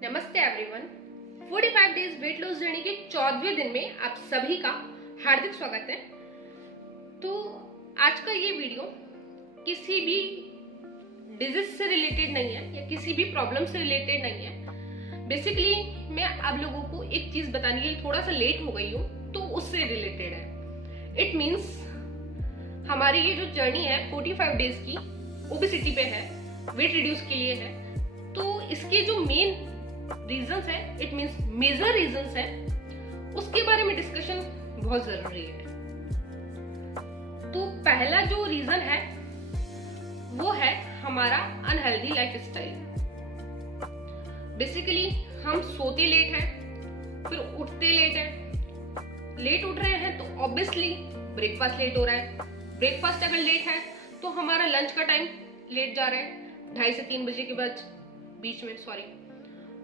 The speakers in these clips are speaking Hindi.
नमस्ते everyone. 45 days weight loss journey के 14वें दिन में आप सभी का हार्दिक स्वागत है। तो आज का ये वीडियो किसी भी डिजीज से रिलेटेड नहीं है या किसी भी प्रॉब्लम से रिलेटेड नहीं है। बेसिकली मैं आप लोगों को एक चीज बताने के लिए थोड़ा सा लेट हो गई हूँ, तो उससे रिलेटेड है। इट मीन्स हमारी ये जो जर्नी है 45 डेज की ओबेसिटी पे है, वेट रिड्यूस के लिए है। तो इसके जो मेन रीजंस है, इट मींस मेजर रीजंस है, उसके बारे में डिस्कशन बहुत जरूरी है। तो पहला जो रीजन है वो है हमारा अनहेल्दी लाइफस्टाइल। बेसिकली हम सोते लेट हैं, फिर उठते लेट हैं। लेट उठ रहे हैं तो ऑब्वियसली ब्रेकफास्ट लेट हो रहा है। ब्रेकफास्ट अगर लेट है तो हमारा लंच का टाइम लेट जा रहा है, 2:30 से 3 बजे के बीच में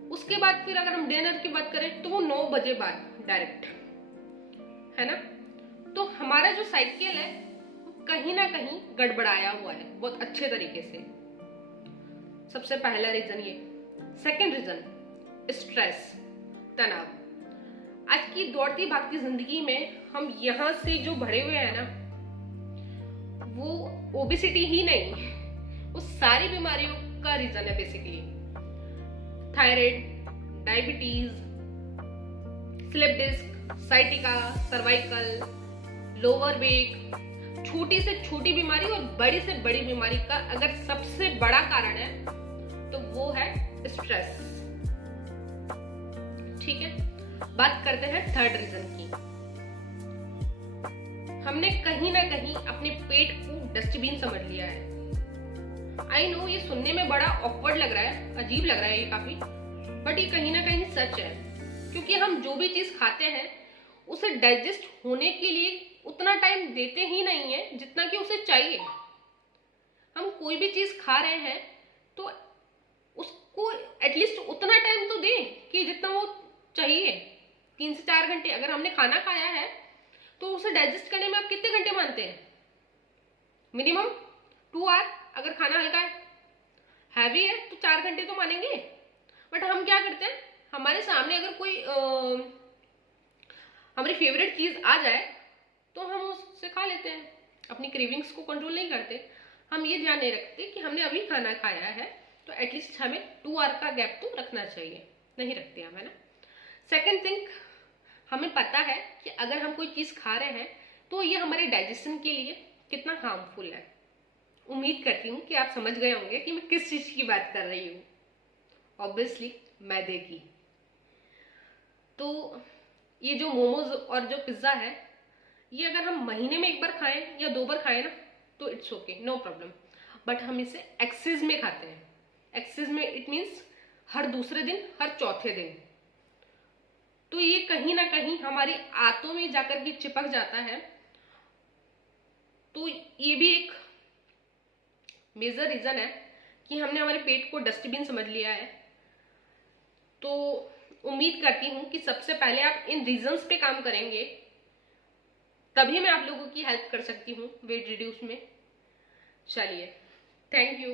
उसके बाद फिर अगर हम डिनर की बात करें तो वो 9 बजे बाद डायरेक्ट, है ना। तो हमारा जो साइकिल है कहीं ना कहीं गड़बड़ाया हुआ है बहुत अच्छे तरीके से। सबसे पहला रीजन ये। सेकंड रीजन स्ट्रेस, तनाव। आज की दौड़ती भागती जिंदगी में हम यहां से जो बढ़े हुए हैं ना, वो ओबेसिटी ही नहीं, वो सारी बीमारियों का रीजन है। Basically thyroid, diabetes, slip disc, sciatica, cervical, lower back, छोटी से छोटी बीमारी और बड़ी से बड़ी बीमारी का अगर सबसे बड़ा कारण है तो वो है स्ट्रेस। ठीक है, बात करते हैं थर्ड रीजन की। हमने कहीं ना कहीं अपने पेट को डस्टबिन समझ लिया है। आई नो ये सुनने में बड़ा ऑकवर्ड लग रहा है, अजीब लग रहा है ये काफी, बट ये कहीं ना कहीं सच है। क्योंकि हम जो भी चीज खाते हैं उसे डाइजेस्ट होने के लिए उतना टाइम देते ही नहीं है जितना कि उसे चाहिए। हम कोई भी चीज खा रहे हैं तो उसको एटलीस्ट उतना टाइम तो दें कि जितना वो चाहिए। 3 से 4 घंटे अगर हमने खाना खाया है तो उसे डाइजेस्ट करने में आप कितने घंटे मानते हैं? Minimum 2 hour. अगर खाना हल्का है, हैवी है तो 4 घंटे तो मानेंगे। बट हम क्या करते हैं, हमारे सामने अगर कोई हमारी फेवरेट चीज आ जाए तो हम उससे खा लेते हैं, अपनी क्रेविंग्स को कंट्रोल नहीं करते। हम ये ध्यान नहीं रखते कि हमने अभी खाना खाया है तो एटलीस्ट हमें 2 आवर का गैप तो रखना चाहिए, नहीं रखते हम, है ना। सेकेंड थिंग, हमें पता है कि अगर हम कोई चीज खा रहे हैं तो ये हमारे डाइजेशन के लिए कितना हार्मफुल है। उम्मीद करती हूँ कि आप समझ गए होंगे कि मैं किस चीज की बात कर रही हूँ। ऑब्वियसली मैदे की। तो ये जो मोमोज और जो पिज्जा है, ये अगर हम महीने में 1 बार खाएं या 2 बार खाएं ना तो it's okay, no problem. But हम इसे एक्सेस में खाते हैं। एक्सेस में इट मीन्स हर दूसरे दिन, हर चौथे दिन। तो ये कहीं ना कहीं हमारी आंतों में जाकर के चिपक जाता है। तो ये भी एक मेजर रीजन है कि हमने हमारे पेट को डस्टबिन समझ लिया है। तो उम्मीद करती हूं कि सबसे पहले आप इन रीजंस पे काम करेंगे, तभी मैं आप लोगों की हेल्प कर सकती हूँ वेट रिड्यूस में। चलिए, थैंक यू।